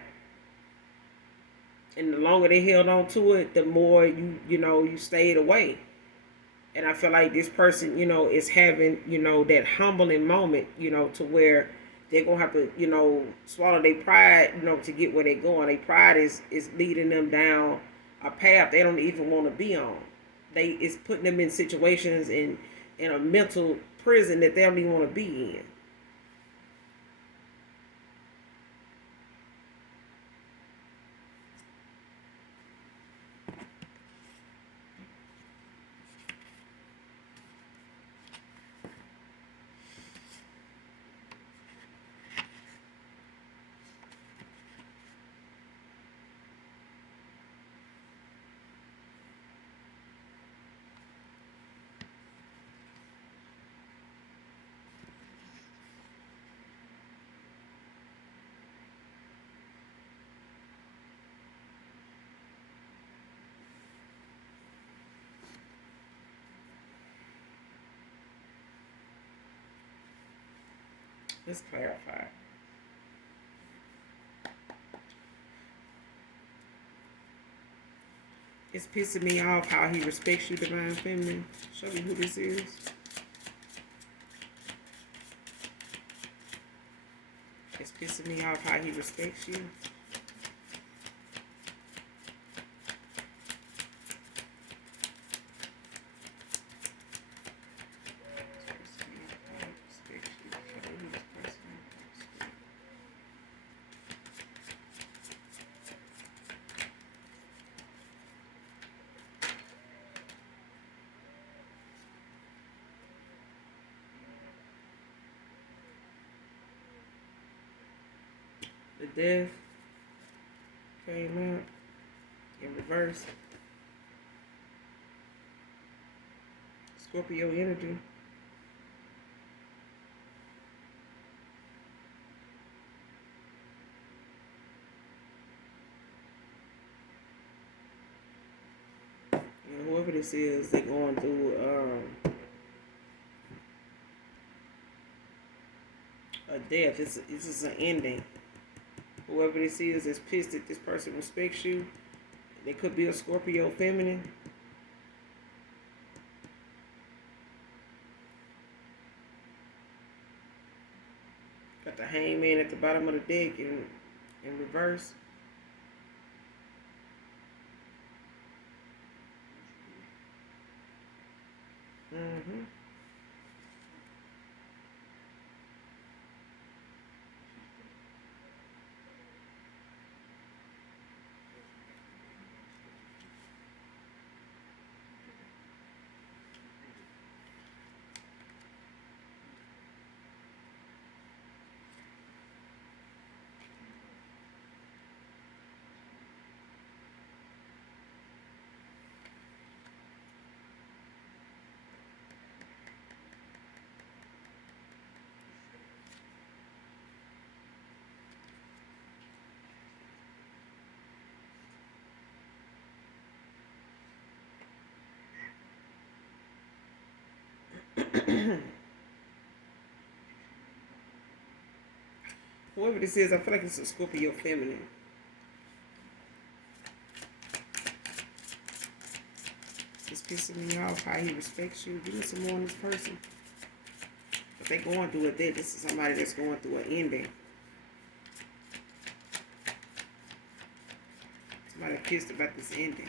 And the longer they held on to it, the more you stayed away. And I feel like this person, is having, that humbling moment, to where they're gonna have to, swallow their pride, to get where they're going. Their pride is leading them down a path they don't even want to be on. It's putting them in situations in a mental prison that they don't even want to be in. Let's clarify. It's pissing me off how he respects you, divine feminine. Show me who this is. It's pissing me off how he respects you. The death came out in reverse. Scorpio energy. And whoever this is, they're going through a death. This is an ending. Whoever this is pissed that this person respects you. They could be a Scorpio feminine. Got the hangman at the bottom of the deck in reverse. Mm-hmm. Whoever this is, I feel like it's a Scorpio feminine. It's pissing me off how he respects you. Give me some more on this person. If they going through a death, this is somebody that's going through an ending. Somebody pissed about this ending.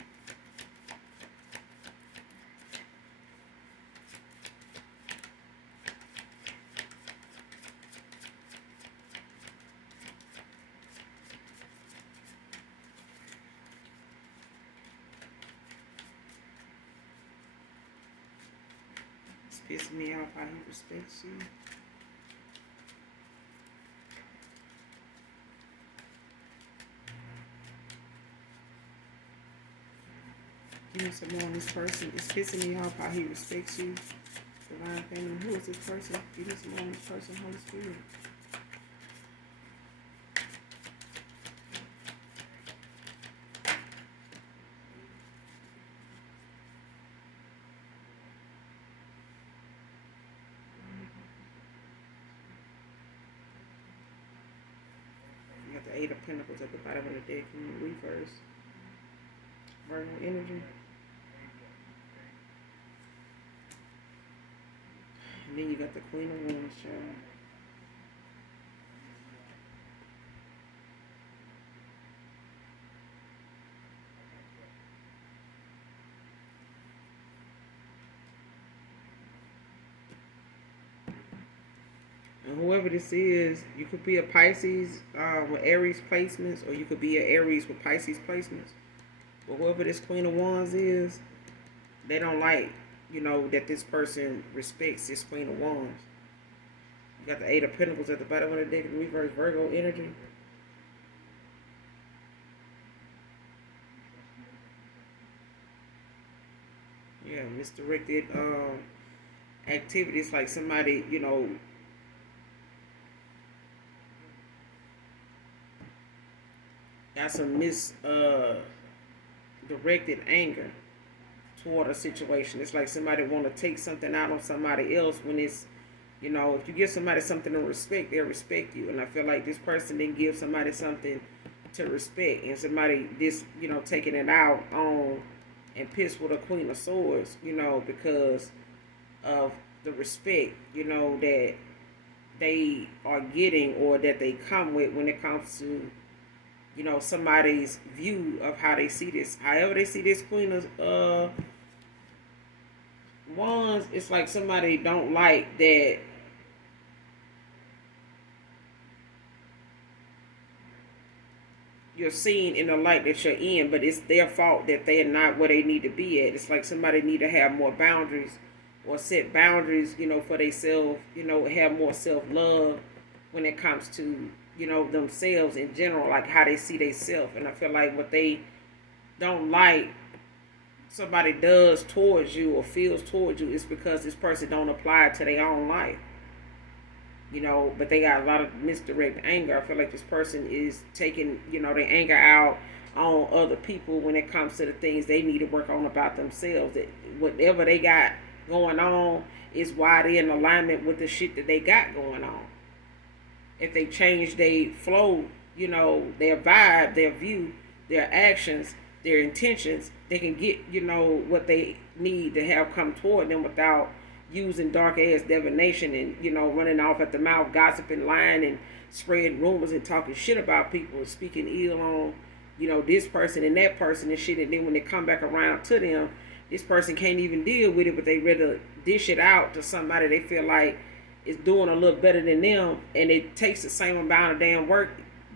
It's pissing me off how he respects you. Give me some more on this person. It's pissing me off how he respects you. Divine feminine. Who is this person? Give me some more on this person. Holy Spirit. You got the Eight of Pentacles at the bottom of the deck in reverse. Virgo energy. And then you got the Queen of Wands, child. And whoever this is, you could be a Pisces with Aries placements, or you could be an Aries with Pisces placements. But whoever this Queen of Wands is, they don't like, that this person respects this Queen of Wands. You got the Eight of Pentacles at the bottom of the deck in reverse, Virgo energy. Yeah, misdirected activities, like somebody, got some misdirected anger toward a situation. It's like somebody want to take something out on somebody else when it's You know, if you give somebody something to respect, they'll respect you. And I feel like this person didn't give somebody something to respect, and somebody this, taking it out on and pissed with a Queen of Swords, because of the respect, that they are getting or that they come with when it comes to, somebody's view of how they see this. However they see this Queen of Wands, it's like somebody don't like that you're seen in the light that you're in, but it's their fault that they're not where they need to be at. It's like somebody need to have more boundaries or set boundaries, for themselves, have more self-love when it comes to, themselves in general, like how they see themselves. And I feel like what they don't like somebody does towards you or feels towards you is because this person don't apply it to their own life. But they got a lot of misdirect anger. I feel like this person is taking, their anger out on other people when it comes to the things they need to work on about themselves. That whatever they got going on is why they're in alignment with the shit that they got going on. If they change their flow, their vibe, their view, their actions, their intentions, they can get, what they need to have come toward them without using dark ass divination and, running off at the mouth, gossiping, lying, and spreading rumors and talking shit about people and speaking ill on, this person and that person and shit. And then when they come back around to them, this person can't even deal with it, but they rather dish it out to somebody they feel like is doing a little better than them, and it takes the same amount of damn work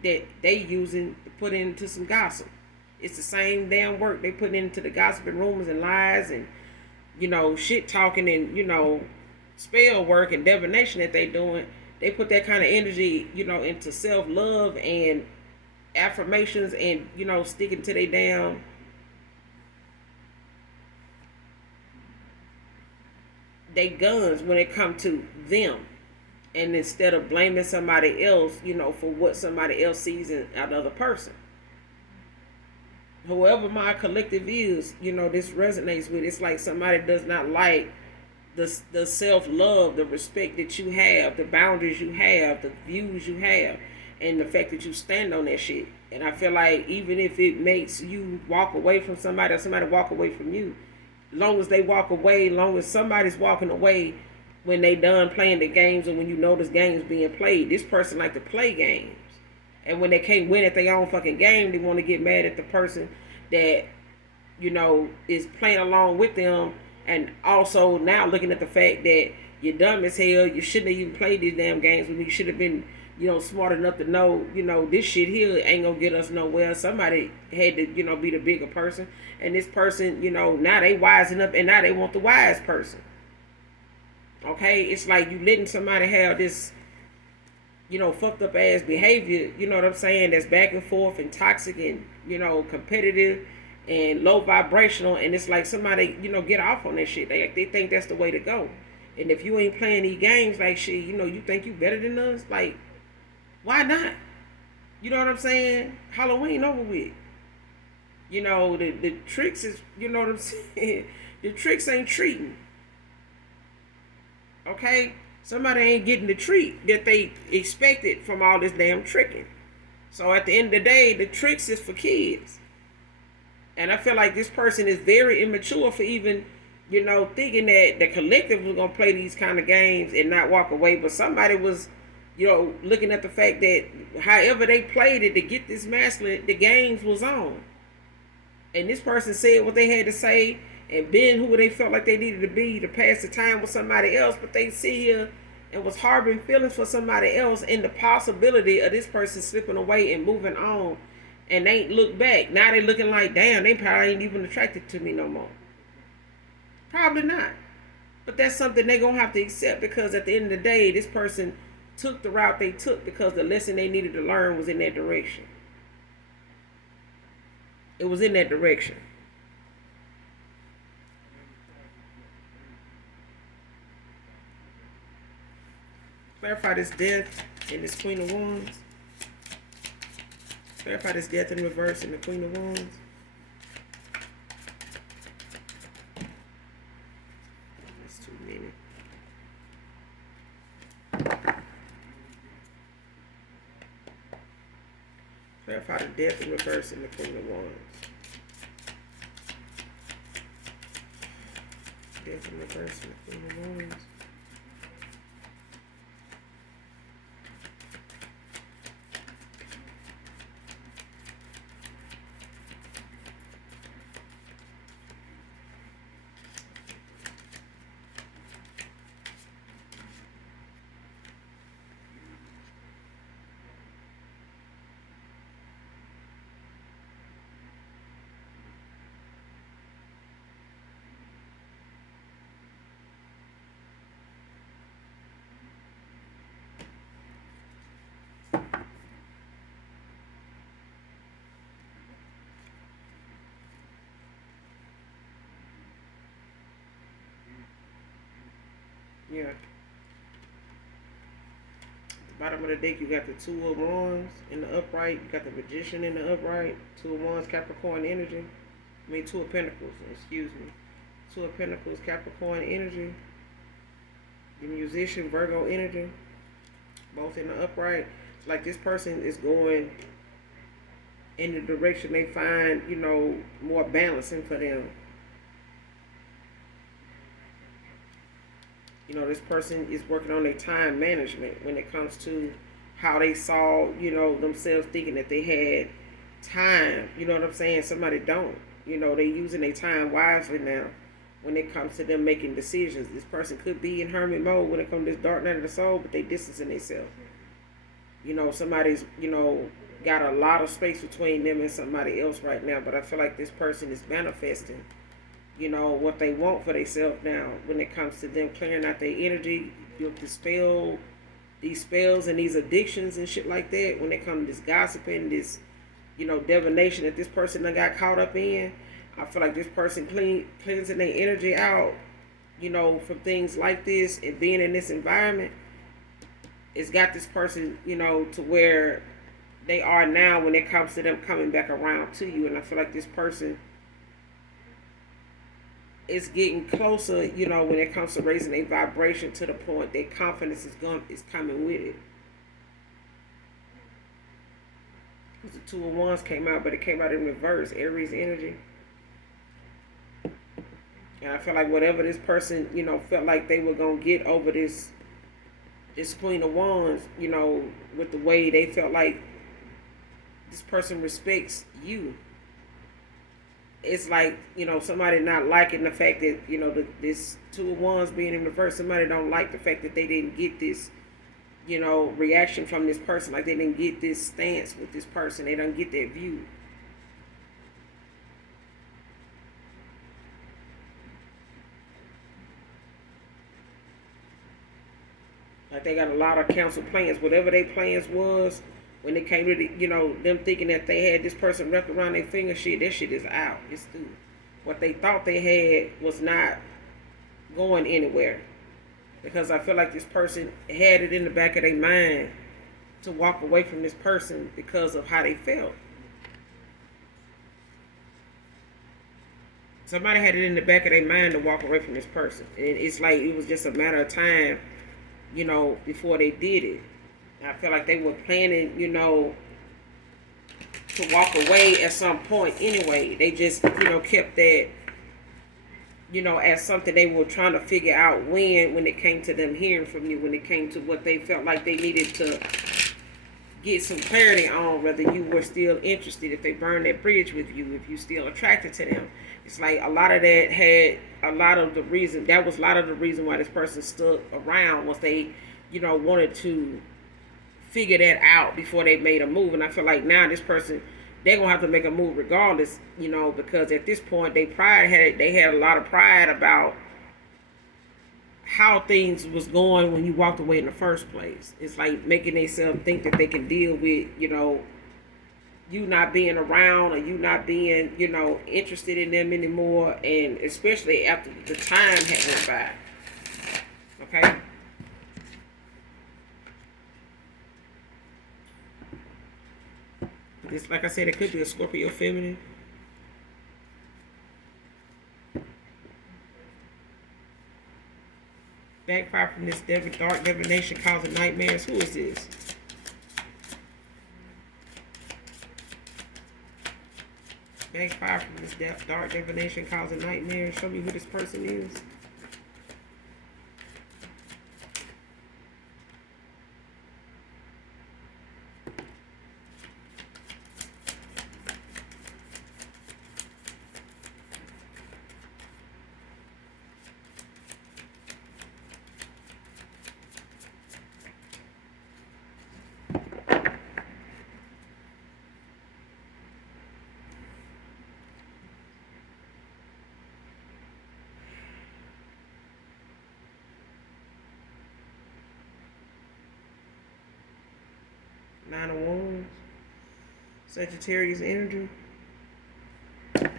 that they using to put into some gossip. It's the same damn work they put into the gossiping rumors and lies and, shit talking and, spell work and divination that they doing. They put that kind of energy, into self-love and affirmations and, sticking to their damn they guns when it come to them. And instead of blaming somebody else, for what somebody else sees in another person. Whoever my collective is, this resonates with. It's like somebody does not like the self-love, the respect that you have, the boundaries you have, the views you have, and the fact that you stand on that shit. And I feel like even if it makes you walk away from somebody or somebody walk away from you, long as they walk away, long as somebody's walking away when they done playing the games and when you know this game's being played. This person like to play games. And when they can't win at their own fucking game, they want to get mad at the person that, is playing along with them. And also now looking at the fact that you're dumb as hell. You shouldn't have even played these damn games with me. You should have been, smart enough to know, this shit here ain't gonna get us nowhere. Somebody had to, be the bigger person. And this person, now they wising up and now they want the wise person. Okay? It's like you letting somebody have this, fucked up ass behavior, you know what I'm saying, that's back and forth and toxic and, competitive and low vibrational. And it's like somebody, get off on that shit. They think that's the way to go. And if you ain't playing these games like shit, you think you better than us, like, why not? You know what I'm saying? Halloween over with. The tricks is, you know what I'm saying? The tricks ain't treating. Okay? Somebody ain't getting the treat that they expected from all this damn tricking. So at the end of the day, the tricks is for kids. And I feel like this person is very immature for even, thinking that the collective was going to play these kind of games and not walk away. But somebody was, looking at the fact that however they played it to get this masculine, the games was on. And this person said what they had to say and been who they felt like they needed to be to pass the time with somebody else. But they sit here and was harboring feelings for somebody else and the possibility of this person slipping away and moving on and they ain't look back. Now they looking like, damn, they probably ain't even attracted to me no more. Probably not. But that's something they gonna have to accept, because at the end of the day, this person took the route they took because the lesson they needed to learn was in that direction. It was in that direction. Clarify this death and this Queen of Wands. Clarify this death in reverse and the Queen of Wands. That's too many. card of death in reverse and the Queen of Wands. Death in reverse and the Queen of Wands. Yeah. Bottom of the deck, you got the Two of Wands in the upright. You got the Magician in the upright. Two of Wands, Capricorn energy. Two of Pentacles, excuse me. Two of Pentacles, Capricorn energy. The Musician, Virgo energy. Both in the upright. It's like this person is going in the direction they find, more balancing for them. This person is working on their time management when it comes to how they saw, themselves thinking that they had time. You know what I'm saying? Somebody don't. They using their time wisely now when it comes to them making decisions. This person could be in hermit mode when it comes to this dark night of the soul, but they distancing themselves. Somebody's, got a lot of space between them and somebody else right now, but I feel like this person is manifesting what they want for themselves now when it comes to them clearing out their energy, dispel these spells and these addictions and shit like that. When it comes to this gossiping, this, divination that this person done got caught up in, I feel like this person cleansing their energy out, from things like this and being in this environment. It's got this person, to where they are now when it comes to them coming back around to you. And I feel like this person is getting closer, when it comes to raising a vibration to the point that confidence is coming with it. Because the Two of Wands came out, but it came out in reverse, Aries energy. And I feel like whatever this person, felt like they were going to get over this Queen of Wands, with the way they felt like this person respects you. It's like, somebody not liking the fact that, this Two of Wands being in reverse, somebody don't like the fact that they didn't get this, reaction from this person. Like they didn't get this stance with this person. They don't get that view. Like they got a lot of council plans. Whatever their plans was, when it came to them thinking that they had this person wrapped around their finger, that shit is out. It's through. What they thought they had was not going anywhere. Because I feel like this person had it in the back of their mind to walk away from this person because of how they felt. Somebody had it in the back of their mind to walk away from this person. And it's like it was just a matter of time, before they did it. I feel like they were planning, to walk away at some point anyway. They just, kept that, as something they were trying to figure out when it came to them hearing from you, when it came to what they felt like they needed to get some clarity on, whether you were still interested, if they burned that bridge with you, if you still attracted to them. It's like a lot of that had a lot of the reason why this person stuck around was they, wanted to figure that out before they made a move. And I feel like now this person, they're gonna have to make a move regardless, because at this point they had a lot of pride about how things was going when you walked away in the first place. It's like making themselves think that they can deal with, you not being around or you not being, interested in them anymore, and especially after the time had went by. Okay? This, like I said, it could be a Scorpio feminine. Backfire from this dark divination causing nightmares. Who is this? Thank fire from this dark divination causing nightmares. Show me who this person is. Nine of Wands. Sagittarius energy.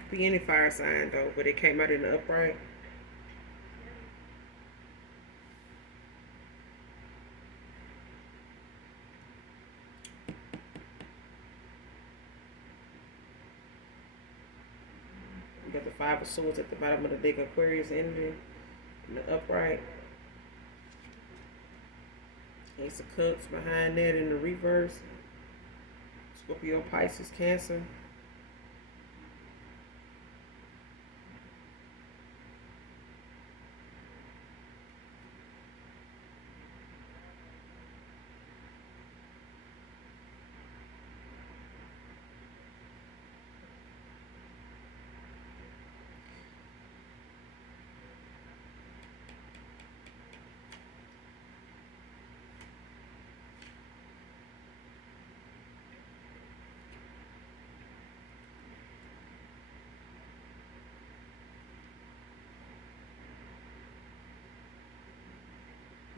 Be any fire sign though, but it came out in the upright. You got the Five of Swords at the bottom of the deck, Aquarius energy in the upright. Ace of Cups behind that in the reverse. Scorpio, Pisces, Cancer.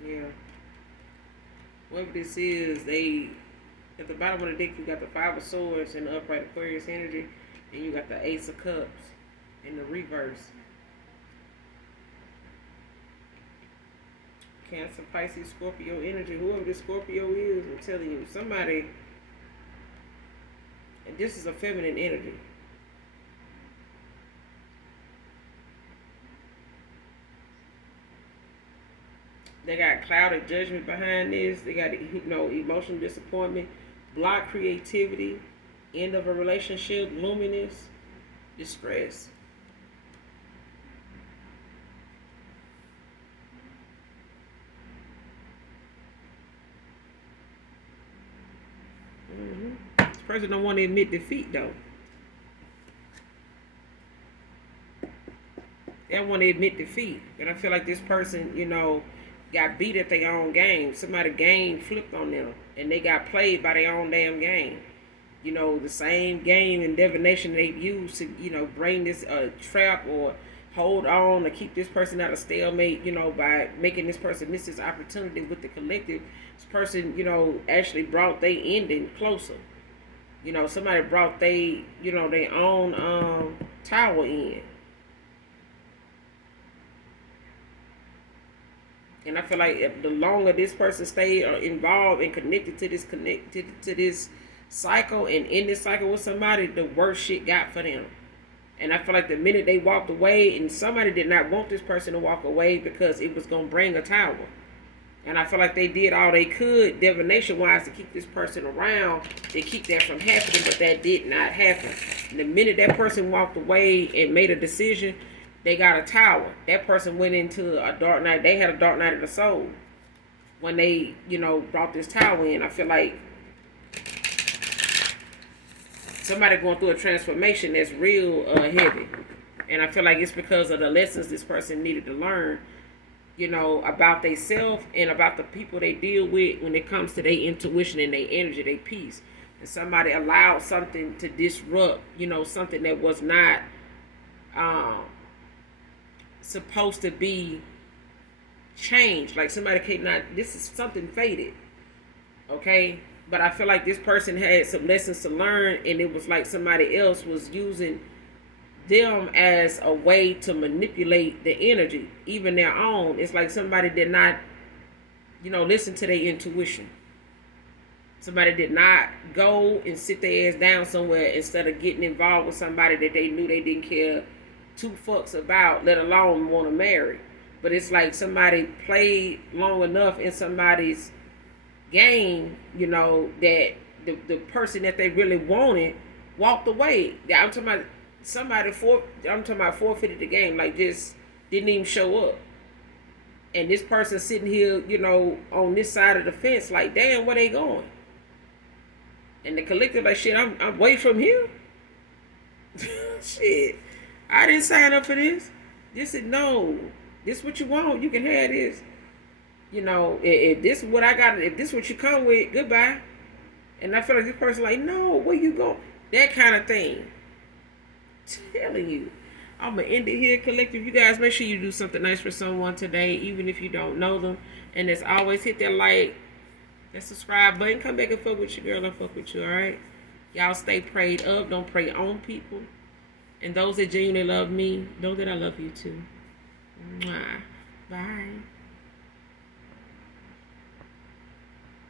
Yeah. Whatever this is, they at the bottom of the deck you got the Five of Swords in the upright Aquarius energy, and you got the Ace of Cups in the reverse. Cancer, Pisces, Scorpio energy. Whoever this Scorpio is, I'm telling you, somebody, and this is a feminine energy. They got clouded judgment behind this. They got, emotional disappointment, block creativity, end of a relationship, gloominess, distress. This person don't want to admit defeat though. They don't want to admit defeat. And I feel like this person, got beat at their own game. Somebody game flipped on them, and they got played by their own damn game. The same game and divination they used to, bring this trap or hold on to keep this person out of stalemate, by making this person miss this opportunity with the collective. This person, actually brought their ending closer. Somebody brought their own tower in. And I feel like if the longer this person stayed involved and connected to this cycle and in this cycle with somebody, the worse shit got for them. And I feel like the minute they walked away, and somebody did not want this person to walk away because it was going to bring a tower. And I feel like they did all they could divination-wise to keep this person around and keep that from happening, but that did not happen. And the minute that person walked away and made a decision, they got a tower. That person went into a dark night. They had a dark night of the soul when they, brought this tower in. I feel like somebody going through a transformation that's real heavy. And I feel like it's because of the lessons this person needed to learn, about themselves and about the people they deal with when it comes to their intuition and their energy, their peace. And somebody allowed something to disrupt, something that was not supposed to be changed. Like somebody cannot, this is something faded, okay? But I feel like this person had some lessons to learn, and it was like somebody else was using them as a way to manipulate the energy, even their own. It's like somebody did not, listen to their intuition. Somebody did not go and sit their ass down somewhere instead of getting involved with somebody that they knew they didn't care two fucks about, let alone want to marry. But it's like somebody played long enough in somebody's game, that the person that they really wanted walked away. I'm talking about Somebody I'm talking about forfeited the game, like just didn't even show up. And this person sitting here, on this side of the fence, like, damn, where they going? And the collective, like, shit, I'm away from here. Shit, I didn't sign up for this. Just said no. This what you want. You can have this. If this is what I got, if this is what you come with, goodbye. And I feel like this person, like, no, where you go? That kind of thing. Telling you. I'm going to end it here, collective. You guys, make sure you do something nice for someone today, even if you don't know them. And as always, hit that like, that subscribe button. Come back and fuck with your girl. I fuck with you, all right? Y'all stay prayed up. Don't pray on people. And those that genuinely love me, know that I love you too. Mwah. Bye.